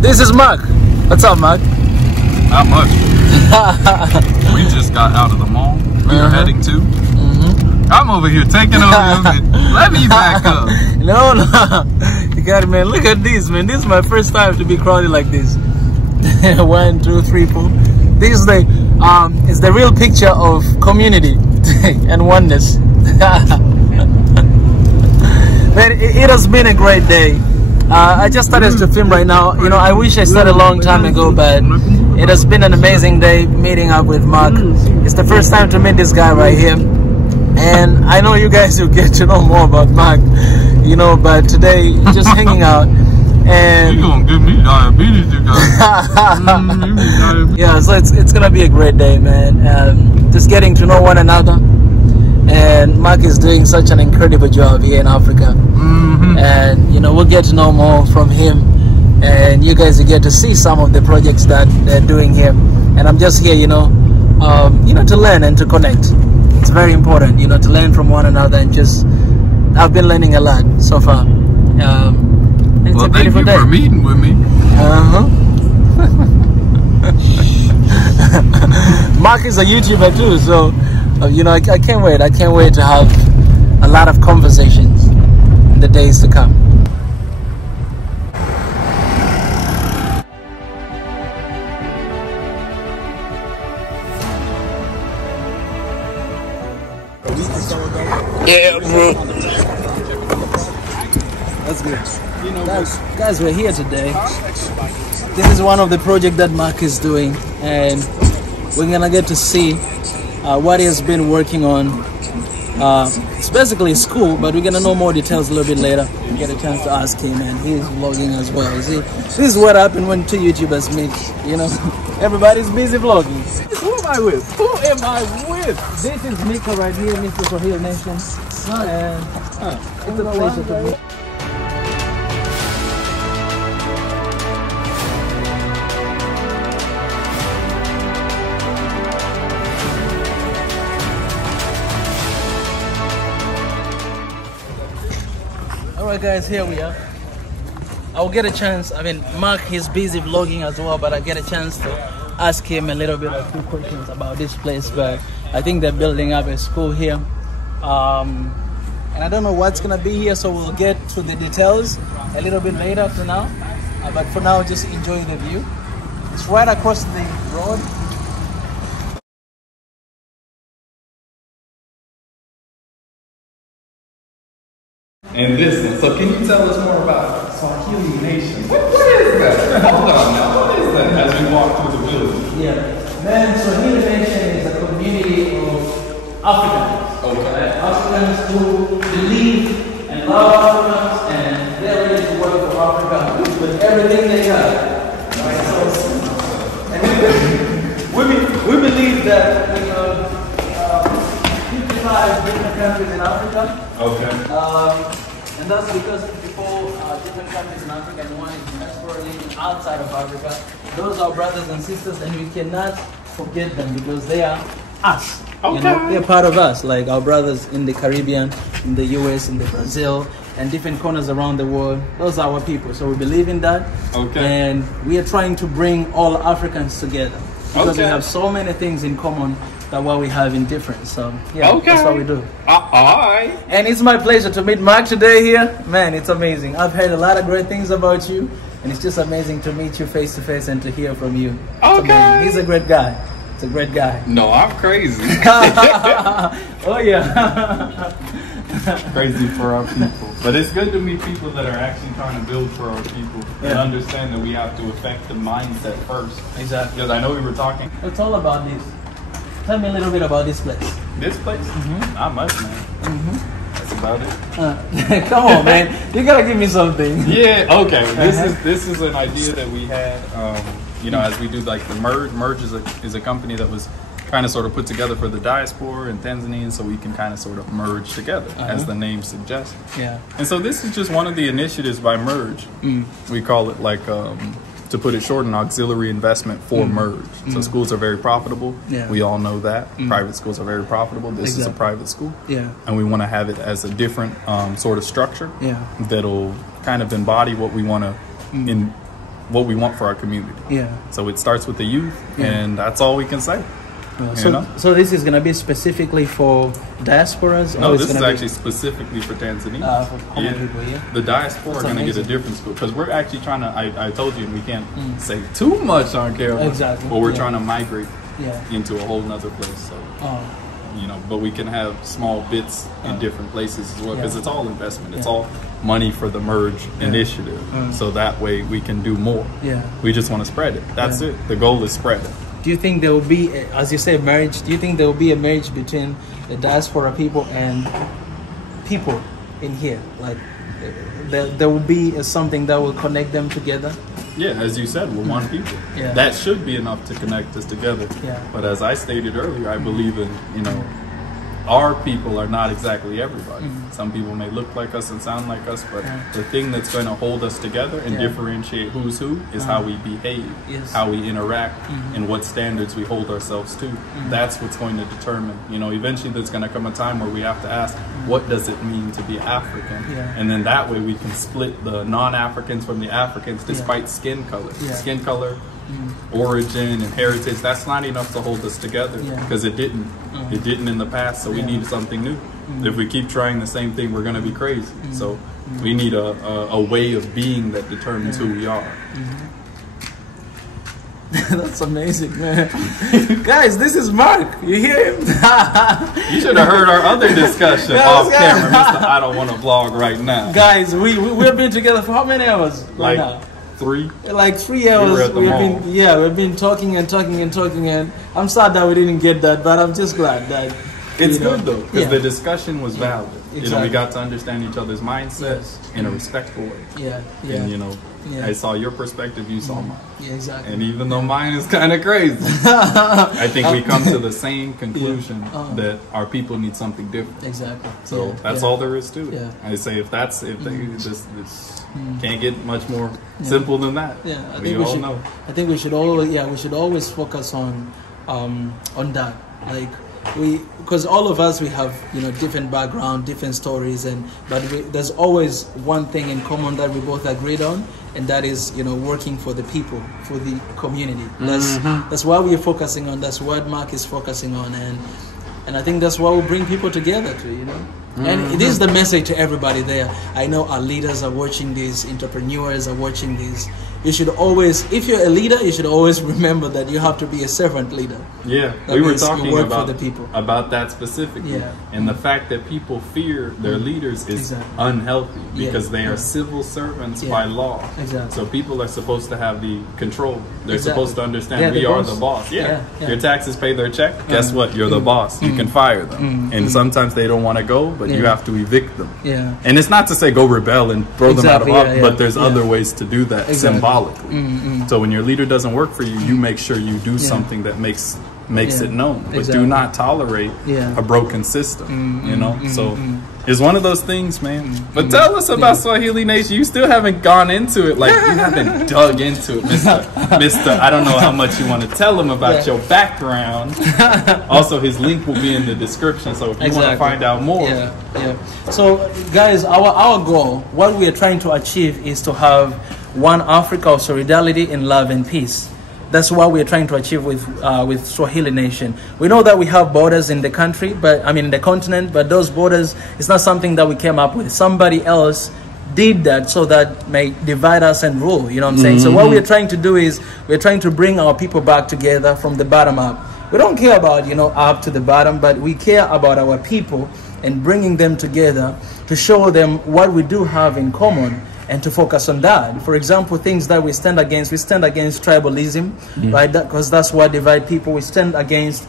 This is Mark. What's up, Mark? Not much. We just got out of the mall. We are heading to. I'm over here taking over. Let me back up. No. You got it, man. Look at this, man. This is my first time to be crowded like this. 1, 2, 3, 4. This is the real picture of community and oneness. Man, it has been a great day. I just started to film right now. You know, I wish I started a long time ago, but it has been an amazing day meeting up with Mark. It's the first time to meet this guy right here. And I know you guys will get to know more about Mark, you know, but today, just hanging out. And you're gonna give me diabetes, you guys. Yeah, so it's gonna be a great day, man. Just getting to know one another. And Mark is doing such an incredible job here in Africa. And you know, we'll get to know more from him, and you guys will get to see some of the projects that they're doing here. And I'm just here, you know, to learn and to connect. It's very important, you know, to learn from one another, and just I've been learning a lot so far. It's well, a beautiful thank you for meeting with me. Mark is a YouTuber too, so you know, I can't wait. I can't wait to have a lot of conversations in the days to come. Yeah, bro. That's good. Guys, we're here today. This is one of the projects that Mark is doing, and we're gonna get to see what he has been working on. It's basically school, but we're gonna know more details a little bit later. We get a chance to ask him, and he's vlogging as well. You see, this is what happened when two YouTubers meet. You know, everybody's busy vlogging. Who am I with? Who am I with? This is Mika right here, Mr. Swahili Nation, and it's a pleasure to meet. Alright guys, here we are. I'll get a chance, Mark is busy vlogging as well, but I get a chance to ask him a little bit of few questions about this place. But I think they're building up a school here. And I don't know what's gonna be here, so we'll get to the details a little bit later for now. But for now, just enjoy the view. It's right across the road. And this one. So can you tell us more about Swahili Nation? What is that? Hold on now. What is that? As we walk through the village. Yeah. Man, Swahili Nation is a community of Africans. Okay. Africans who believe and love Africans, and they're ready to work for Africa with everything they got. Right? So, and we believe that we have 55 different countries in Africa. Okay. And that's because before different countries in Africa and one is diaspora living outside of Africa. Those are brothers and sisters, and we cannot forget them because they are us. Okay. You know, they're part of us, like our brothers in the Caribbean, in the US, in the Brazil, and different corners around the world. Those are our people. So we believe in that. Okay. And we are trying to bring all Africans together because we have so many things in common that what we have in difference. So yeah, that's what we do. Alright. And it's my pleasure to meet Mark today here. Man, it's amazing. I've heard a lot of great things about you, and it's just amazing to meet you face to face and to hear from you. Okay. He's a great guy. It's a great guy. No, I'm crazy. Oh yeah. Crazy for our people. But it's good to meet people that are actually trying to build for our people and understand that we have to affect the mindset first. Exactly. Because I know we were talking. It's all about this. Tell me a little bit about this place. This place? Not much, man. That's about it. Come on, man. You gotta give me something. Yeah. Okay. This is an idea that we had. You know, as we do like the merge. Merge is a company that was trying to sort of put together for the Diaspora in Tanzania, so we can kind of sort of merge together, as the name suggests. Yeah. And so this is just one of the initiatives by Merge. We call it like. To put it short, an auxiliary investment for Merge. So schools are very profitable. Yeah. We all know that. Private schools are very profitable. This is a private school. Yeah. And we want to have it as a different sort of structure that'll kind of embody what we want to what we want for our community. Yeah. So it starts with the youth, and that's all we can say. So this is going to be specifically for diasporas? No, this is actually specifically for Tanzania. For common people, yeah. The diaspora are going to get a different school because we're actually trying to. I told you, and we can't say too much on camera. Exactly. But we're trying to migrate Yeah. into a whole nother place. So, you know, but we can have small bits in different places as well because it's all investment. It's all money for the merge initiative. So that way we can do more. Yeah. We just want to spread it. That's it. The goal is spread it. Do you think there will be, as you say, marriage? Do you think there will be a marriage between the diaspora people and people in here? Like, there will be something that will connect them together? Yeah, as you said, we're one people. Yeah. That should be enough to connect us together. Yeah. But as I stated earlier, I believe in, you know, our people are not exactly everybody. Some people may look like us and sound like us, but the thing that's going to hold us together and differentiate who's who is how we behave, how we interact, and what standards we hold ourselves to. That's what's going to determine, you know, eventually there's going to come a time where we have to ask, what does it mean to be African? And then that way we can split the non-Africans from the Africans despite skin color. Skin color, origin, and heritage, that's not enough to hold us together because it didn't. It didn't in the past, so we need something new. If we keep trying the same thing, we're going to be crazy. So we need a way of being that determines who we are. That's amazing, man. Guys, this is Mark. You hear him? You should have heard our other discussion off camera, Mr. I don't want to vlog right now. Guys, we've been together for how many hours right now? 3? Like 3 hours. We've been talking and I'm sad that we didn't get that, but I'm just glad that it's good though, because the discussion was valid. Exactly. You know, we got to understand each other's mindsets in a respectful way. And you know, I saw your perspective, you saw mine. Yeah, exactly. And even though mine is kind of crazy, I think we come to the same conclusion that our people need something different. Exactly. So that's all there is to it. Yeah. I say if they just can't get much more simple than that. Yeah, I think we should always focus on that. Like because all of us, we have, you know, different background, different stories, but there's always one thing in common that we both agreed on, and that is, you know, working for the people, for the community. That's what we're focusing on. That's what Mark is focusing on, and I think that's what will bring people together too, you know. And it is the message to everybody there. I know our leaders are watching this, entrepreneurs are watching this. You should always, if you're a leader, you should always remember that you have to be a servant leader. Yeah, we were talking about that specifically. Yeah. And the fact that people fear their leaders is unhealthy because they are civil servants by law. Exactly. So people are supposed to have the control. They're supposed to understand we are the boss. Yeah. Your taxes pay their check. Guess what? You're the boss. You can fire them. And sometimes they don't want to go, but you have to evict them. Yeah. And it's not to say go rebel and throw them out of office, but there's other ways to do that symbolically. So when your leader doesn't work for you, you make sure you do something that makes it known. But do not tolerate a broken system, you know? So it's one of those things, man. But tell us about Swahili Nation. You still haven't gone into it. Like, you haven't dug into it, Mr. I don't know how much you want to tell him about your background. Also, his link will be in the description. So if you want to find out more. So, guys, our goal, what we are trying to achieve is to have one Africa of solidarity in love and peace. That's what we're trying to achieve with Swahili Nation. We know that we have borders in the country, in the continent, but those borders, it's not something that we came up with. Somebody else did that so that may divide us and rule, you know what I'm saying? So what we're trying to do is we're trying to bring our people back together from the bottom up. We don't care about, you know, up to the bottom, but we care about our people and bringing them together to show them what we do have in common, and to focus on that. For example, things that we stand against tribalism, right? Because that's what divides people. We stand against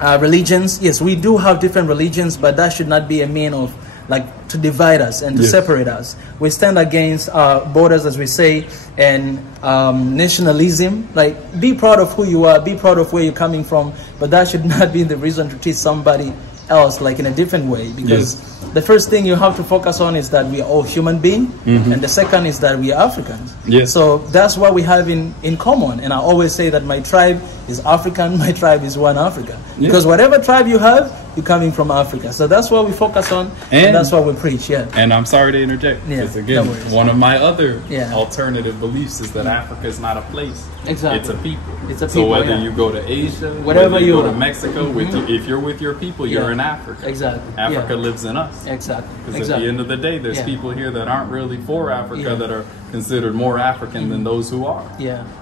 religions. Yes, we do have different religions, but that should not be a mean of, like, to divide us and to separate us. We stand against borders, as we say, and nationalism. Like, be proud of who you are, be proud of where you're coming from, but that should not be the reason to treat somebody else like in a different way, because the first thing you have to focus on is that we are all human beings, and the second is that we are Africans. So that's what we have in common. And I always say that my tribe is African, my tribe is one Africa. Because whatever tribe you have, you're coming from Africa. So that's what we focus on, and that's what we preach, And I'm sorry to interject, because again, one of my other alternative beliefs is that Africa is not a place. Exactly. It's a people. It's a people, so whether you go to Asia, whatever whether you go to Mexico, if you're with your people, you're in Africa. Exactly. Africa lives in us. Exactly. Because at the end of the day, there's people here that aren't really for Africa that are considered more African than those who are.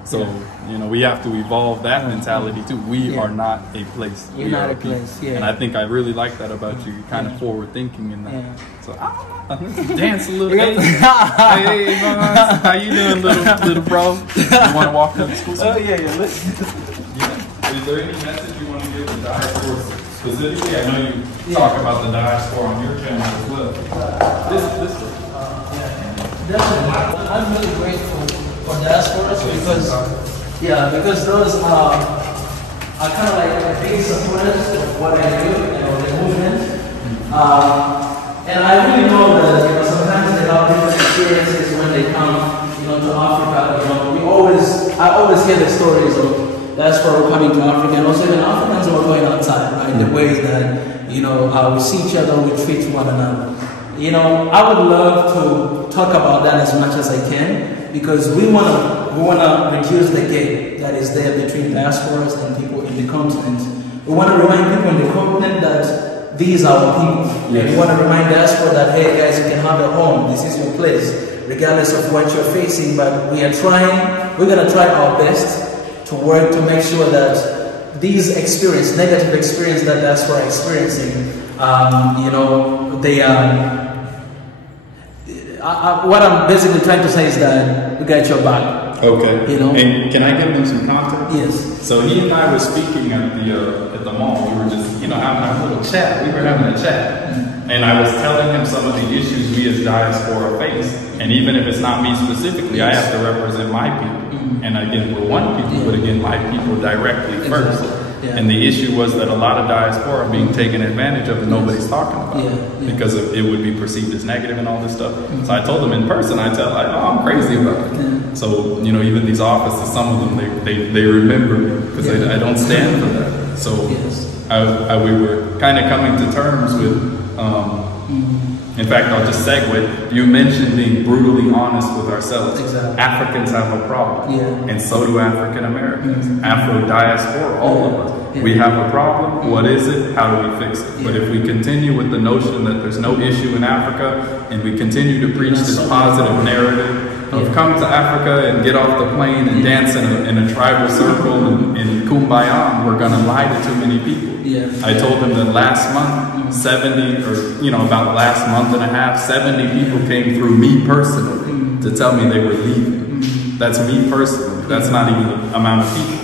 So, you know, we have to evolve that mentality too. We are not a place. We're not a place. And I think I really like that about you. You're kind of forward thinking in that. So I don't know. Dance a little. Hey, how you doing, little bro? You want to walk to the school? Oh yeah. Listen. Is there any message you want to give the diaspora specifically? I know you talk about the diaspora on your channel as well. Definitely. I'm really grateful for diasporas because those are kind of like big supporters of what I do, you know, the movement. And I really know that, you know, sometimes they have different experiences when they come, you know, to Africa. You know, I always hear the stories of diaspora coming to Africa, and also even Africans who are going outside, right? The way that, you know, we see each other, we treat one another. You know, I would love to talk about that as much as I can, because we wanna reduce the gap that is there between diasporas and people in the continent. We want to remind people in the continent that these are our people. And we want to remind diaspora that, hey guys, you can have a home. This is your place, regardless of what you're facing. But we're gonna try our best to work to make sure that these negative experience that diaspora are experiencing, you know, they are. What I'm basically trying to say is that we got your back. Okay. You know. And can I give them some context? Yes. So he and I were speaking at the mall. We were just, you know, having a little chat. We were having a chat, and I was telling him some of the issues we as diaspora face. And even if it's not me specifically, I have to represent my people. And again, we're one people, but again, my people directly first. And the issue was that a lot of diaspora are being taken advantage of and nobody's talking about it because it would be perceived as negative and all this stuff. So I told them in person, I'm crazy about it. So, you know, even these offices, some of them, they remember me because I don't stand for that. So we were kind of coming to terms with, in fact, I'll just segue. You mentioned being brutally honest with ourselves. Exactly. Africans have a problem, and so do African Americans. Afro-diaspora, all of us. We have a problem. What is it? How do we fix it? But if we continue with the notion that there's no issue in Africa, and we continue to preach this positive narrative of come to Africa and get off the plane and dance in a tribal circle and kumbaya, we're going to lie to too many people. I told him that last month, 70, or you know, about last month and a half, 70 people came through me personally to tell me they were leaving. That's me personally. That's not even the amount of people.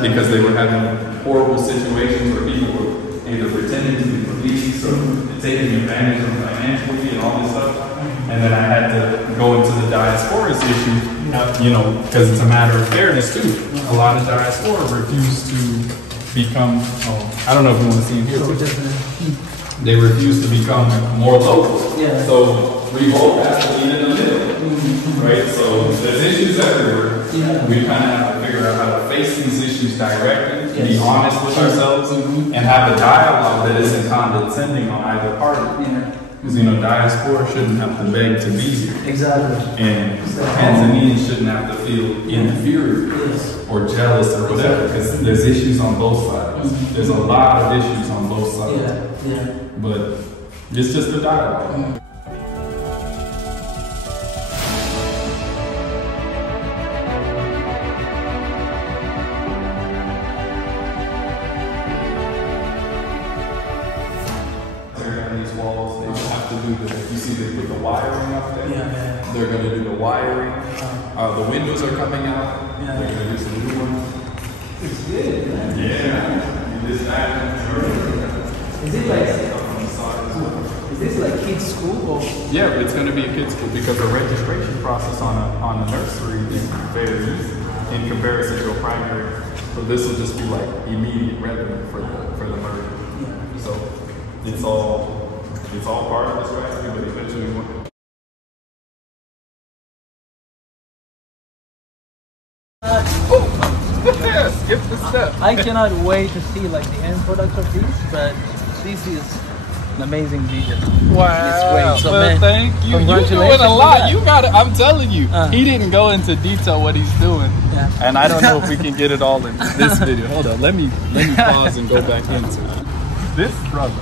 Because they were having horrible situations where people were either pretending to be police or taking advantage of financially and all this stuff. And then I had to go into the diaspora's issue, you know, because it's a matter of fairness too. A lot of diaspora refuse to become, I don't know if you want to see him here. They refuse to become more local. So revolt has to be in the middle, right? So there's issues everywhere. We kind of have to figure out how to face these issues directly, be honest with ourselves, and have a dialogue that isn't condescending on either party. Because, you know, diaspora shouldn't have to beg to be here. And Tanzanians shouldn't have to feel inferior or jealous or whatever, because there's issues on both sides. There's a lot of issues on both sides. But it's just a dialogue. You see they put the wiring up there. They're going to do the wiring. The windows are coming out. They're going to do some new ones. It's good, man. Is this like kids' school or? Yeah, it's going to be a kids' school because the registration process on a nursery is very easy in comparison to a primary. So this will just be like immediate revenue for the merger. So it's all part of this strategy, but eventually skip the step. I cannot wait to see like the end product of this, but this is an amazing vision. Wow. So, well, man, thank you. You're doing a lot. You got it. I'm telling you. He didn't go into detail what he's doing. Yeah. And I don't know if we can get it all in this video. Hold on. Let me pause and go back into it. This brother,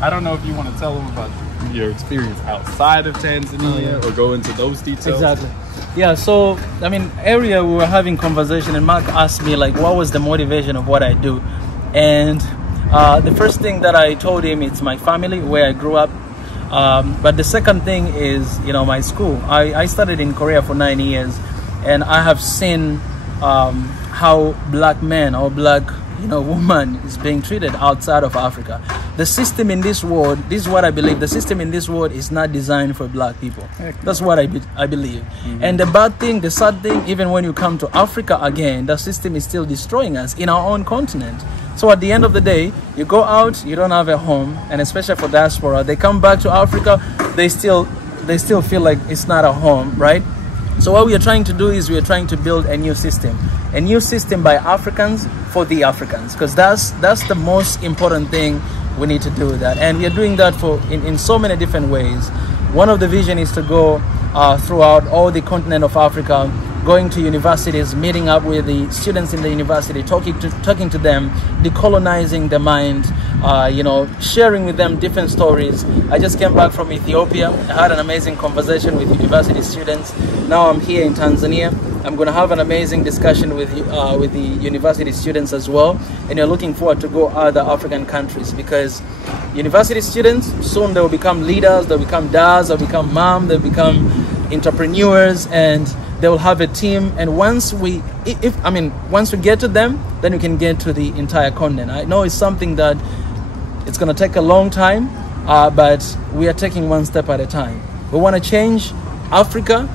I don't know if you want to tell him about your experience outside of Tanzania or go into those details. Exactly. Yeah, so I mean, area we were having conversation, and Mark asked me like, what was the motivation of what I do, and the first thing that I told him, it's my family, where I grew up, but the second thing is, you know, my school. I studied in Korea for 9 years, and I have seen how black men or black, you know, woman is being treated outside of Africa. The system in this world, this is what I believe, the system in this world is not designed for black people. That's what I believe. And the bad thing, the sad thing, even when you come to Africa again, the system is still destroying us in our own continent. So at the end of the day, you go out, you don't have a home, and especially for diaspora, they come back to Africa, they still feel like it's not a home, right? So what we are trying to do is we are trying to build a new system by Africans for the Africans, because that's the most important thing. We need to do that, and we are doing that in so many different ways. One of the vision is to go throughout all the continent of Africa, going to universities, meeting up with the students in the university, talking to them, decolonizing the mind, you know, sharing with them different stories. I just came back from Ethiopia. I had an amazing conversation with university students. Now I'm here in Tanzania. I'm going to have an amazing discussion with the university students as well. And you're looking forward to go other African countries, because university students, soon they will become leaders, they'll become dads, they'll become mom, they'll become entrepreneurs, and they will have a team. And once we get to them, then we can get to the entire continent. I know it's something that it's going to take a long time, but we are taking one step at a time. We want to change Africa,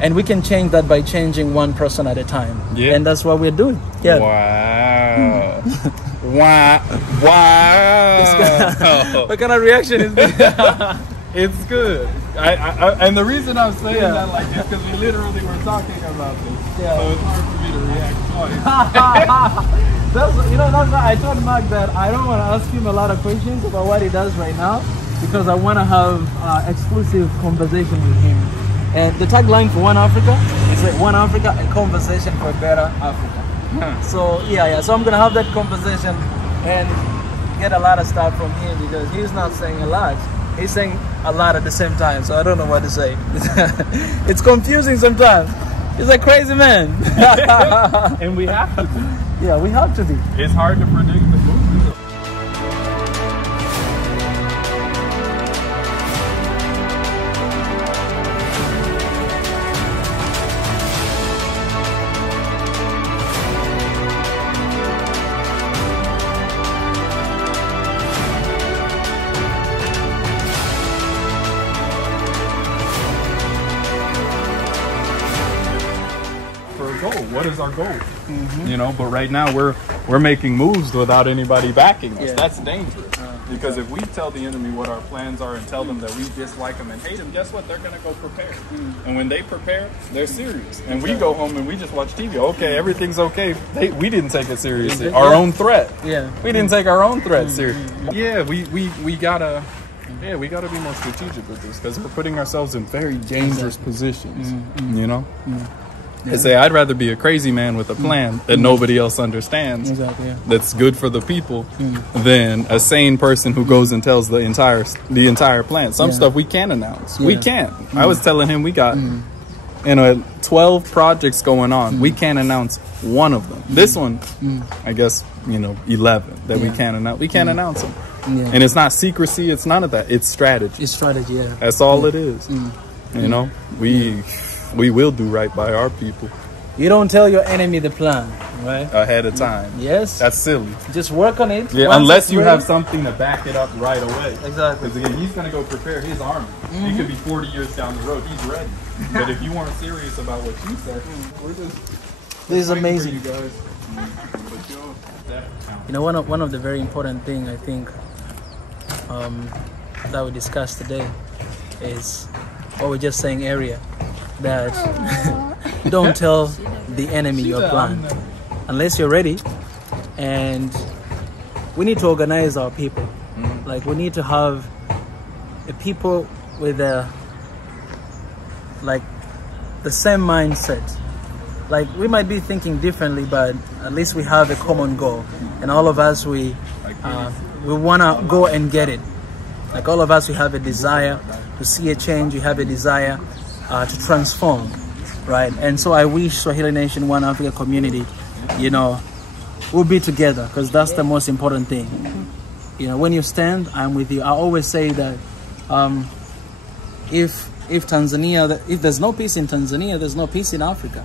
and we can change that by changing one person at a time. Yeah. And that's what we're doing. Yeah. Wow. Wow. What kind of reaction is this? It's good. And the reason I'm saying that like this, because we literally were talking about this. Yeah. So it's hard for me to react twice. That's why I told Mark that I don't want to ask him a lot of questions about what he does right now, because I want to have exclusive conversation with him. And the tagline for One Africa is like, One Africa, a conversation for a better Africa. So so I'm gonna have that conversation and get a lot of stuff from him, because he's not saying a lot. He's saying a lot at the same time, so I don't know what to say. It's confusing sometimes. He's a crazy man. And we have to be. Yeah, we have to be. It's hard to predict the movement. What is our goal? You know, but right now we're making moves without anybody backing us. That's dangerous, because if we tell the enemy what our plans are and tell them that we dislike them and hate them, guess what? They're gonna go prepare. And when they prepare, they're serious. And we go home and we just watch TV. Okay, everything's okay. We didn't take it seriously. Our own threat. We didn't take our own threat seriously. We gotta be more strategic with this, because we're putting ourselves in very dangerous positions. You know. They say I'd rather be a crazy man with a plan that nobody else understands, that's good for the people, than a sane person who goes and tells the entire plan. Some stuff we can't announce. We can't. I was telling him we got 12 projects going on. We can't announce one of them. This one, I guess, 11 that we can't announce. We can't announce them. And it's not secrecy. It's none of that. It's strategy. It's strategy. Yeah. That's all it is. You know, we will do right by our people. You don't tell your enemy the plan, right? Ahead of time. Yes. That's silly. Just work on it. Yeah, unless you have something to back it up right away. Exactly. Because again, he's going to go prepare his army. It could be 40 years down the road. He's ready. But if you weren't serious about what you said, we're just... This is amazing. You guys. One of the very important thing I think that we discussed today is what we're just saying area, that don't tell the enemy your plan unless you're ready. and we need to organize our people. Like, we need to have a people with the same mindset. Like, we might be thinking differently, but at least we have a common goal, and all of us we want to go and get it. Like, all of us, we have a desire to see a change. We have a desire to transform, right? And so I wish Swahili Nation One Africa community, you know, we'll be together, because that's the most important thing. You know, when you stand, I'm with you. I always say that if Tanzania, if there's no peace in Tanzania, there's no peace in Africa,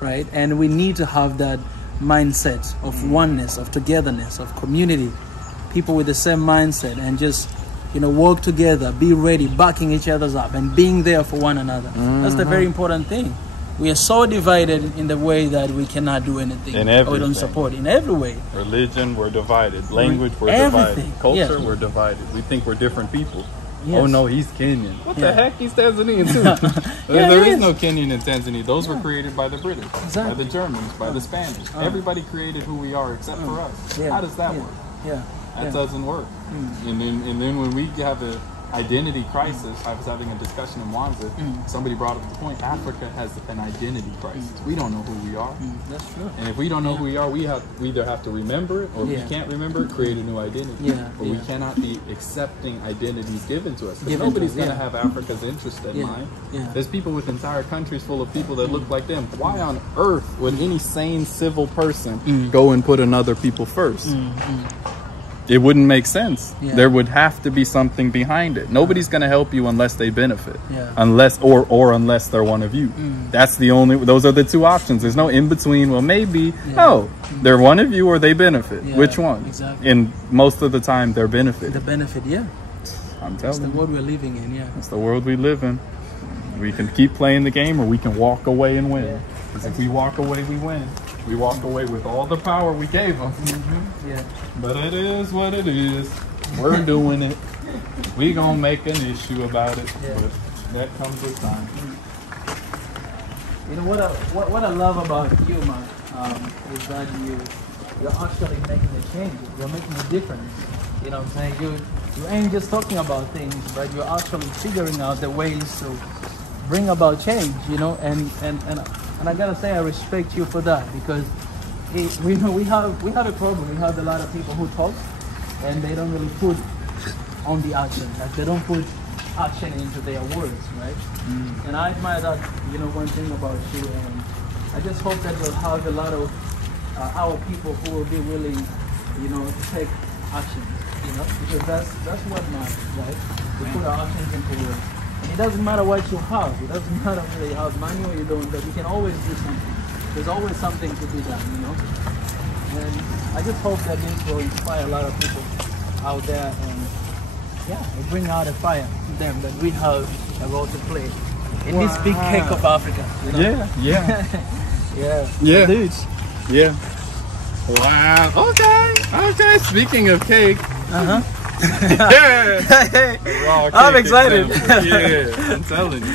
right? And we need to have that mindset of oneness, of togetherness, of community, people with the same mindset, and just, you know, work together, be ready, backing each other's up, and being there for one another. That's the very important thing. We are so divided in the way that we cannot do anything. Or we don't support in every way. Religion, we're divided. Language, we're divided. Culture, we're divided. We think we're different people. Yes. Oh no, he's Kenyan. What the heck? He's Tanzanian too. There is no Kenyan in Tanzania. Those were created by the British, by the Germans, by the Spanish. Everybody created who we are except for us. How does that work? That doesn't work. And then when we have an identity crisis, I was having a discussion in Mwanza, somebody brought up the point, Africa has an identity crisis. We don't know who we are. That's true. And if we don't know who we are, we either have to remember it, or if we can't remember it, create a new identity. But we cannot be accepting identities given to us. Because nobody's going to have Africa's interest in mind. There's people with entire countries full of people that look like them. Why on earth would any sane civil person go and put another people first? It wouldn't make sense. There would have to be something behind it. Nobody's going to help you unless they benefit. Unless unless they're one of you. That's the only, those are the two options. There's no in between. Well, maybe, no, they're one of you or they benefit. Which one? Exactly. And most of the time they're benefit. The benefit, I'm telling you. That's the world we're living in, That's the world we live in. We can keep playing the game, or we can walk away and win. Because if we walk away, we win. We walk away with all the power we gave them. But it is what it is. We're doing it. We gonna make an issue about it. But that comes with time. You know what I love about you, man, is that you're actually making a change. You're making a difference. You know what I'm saying? You ain't just talking about things, but you're actually figuring out the ways to bring about change. You know, and I gotta say, I respect you for that, because we have a problem. We have a lot of people who talk and they don't really put on the action. Like, they don't put action into their words, right? And I admire that, you know, one thing about you, and I just hope that we'll have a lot of our people who will be willing, you know, to take action, you know, because that's what matters, right? We put our actions into words. And it doesn't matter what you have. It doesn't matter whether you have money or you don't, but you can always do something. There's always something to be done, you know? And I just hope that this will inspire a lot of people out there, and it bring out a fire in them that we have a role to play in this big cake of Africa. You know? Dudes. Wow. Okay. Speaking of cake. I'm excited. I'm telling you.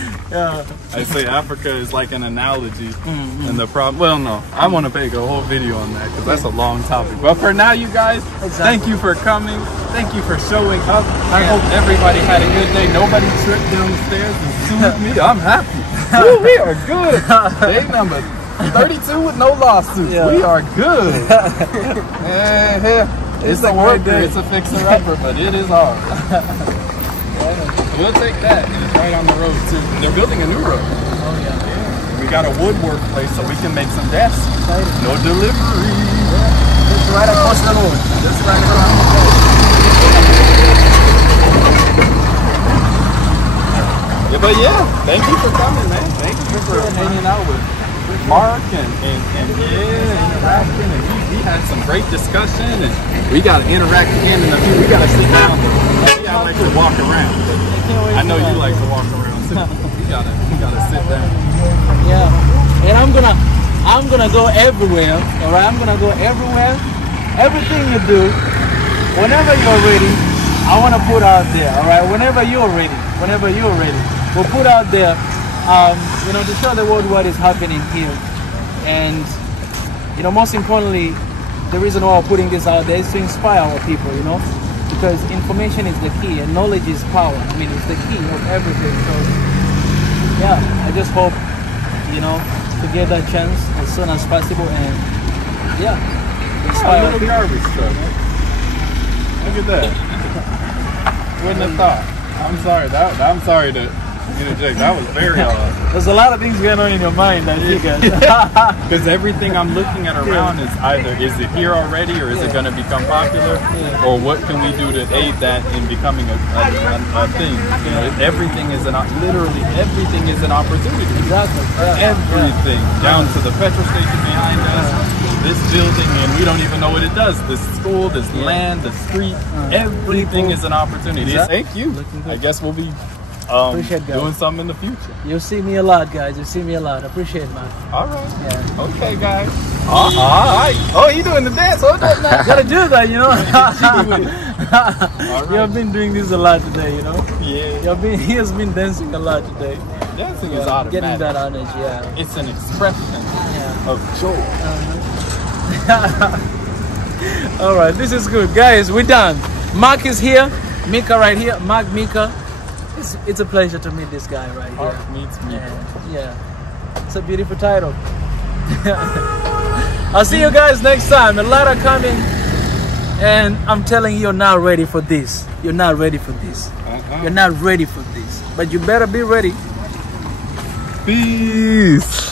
I say Africa is like an analogy, and the problem. Well, no, I want to make a whole video on that, because that's a long topic. But for now, you guys, thank you for coming. Thank you for showing up. I hope everybody had a good day. Nobody tripped down the stairs and sued me. I'm happy. Ooh, we are good. Day number 32 with no lawsuits. We are good. It's a worker, it's a fixer-upper, but it is hard. We'll take that, and it's right on the road, too. And they're building a new road. We got a woodwork place, so we can make some desks. No delivery. It's right across the road. Just right around the road. But thank you for coming, man. Thank you for hanging out with Mark and interacting, and we had some great discussion, and we got to interact again in a few. We got to sit down. I like to walk around. I know you like to walk around too. We gotta sit down. And I'm gonna go everywhere. All right, I'm gonna go everywhere. Everything you do, whenever you're ready, I want to put out there. All right, whenever you're ready, we'll put out there. You know, to show the world what is happening here, and you know, most importantly, the reason why we're putting this out there is to inspire our people, you know, because information is the key and knowledge is power. I mean, it's the key of everything. So yeah, I just hope, you know, to get that chance as soon as possible and yeah, inspire little people. garbage truck. Look at that. Wouldn't have thought. I'm sorry to interject. That was very There's a lot of things going on in your mind, I think. Because everything I'm looking at around is either is it here already or is it going to become popular, or what can we do to aid that in becoming a thing? You know, everything is literally everything is an opportunity. Exactly. Everything down to the petrol station behind us, this building, and we don't even know what it does. This school, this land, the street, everything is an opportunity. Exactly. Thank you. I guess we'll be doing something in the future. You'll see me a lot, guys. You'll see me a lot. I appreciate it, man. All right. Yeah. Okay, guys. All right. Oh, you doing the dance? Oh, that's nice. Gotta do that, you know. Right. You have been doing this a lot today, you know. Yeah. He has been dancing a lot today. Dancing is automatic. Getting that energy, yeah. It's an expression of joy. All right, this is good, guys. We're done. Mark is here. Mika right here. Mark, Mika. It's a pleasure to meet this guy right here. Mark meets Mika. Yeah. It's a beautiful title. I'll see you guys next time. A lot are coming, and I'm telling you, you're not ready for this. You're not ready for this. You're not ready for this. But you better be ready. Peace.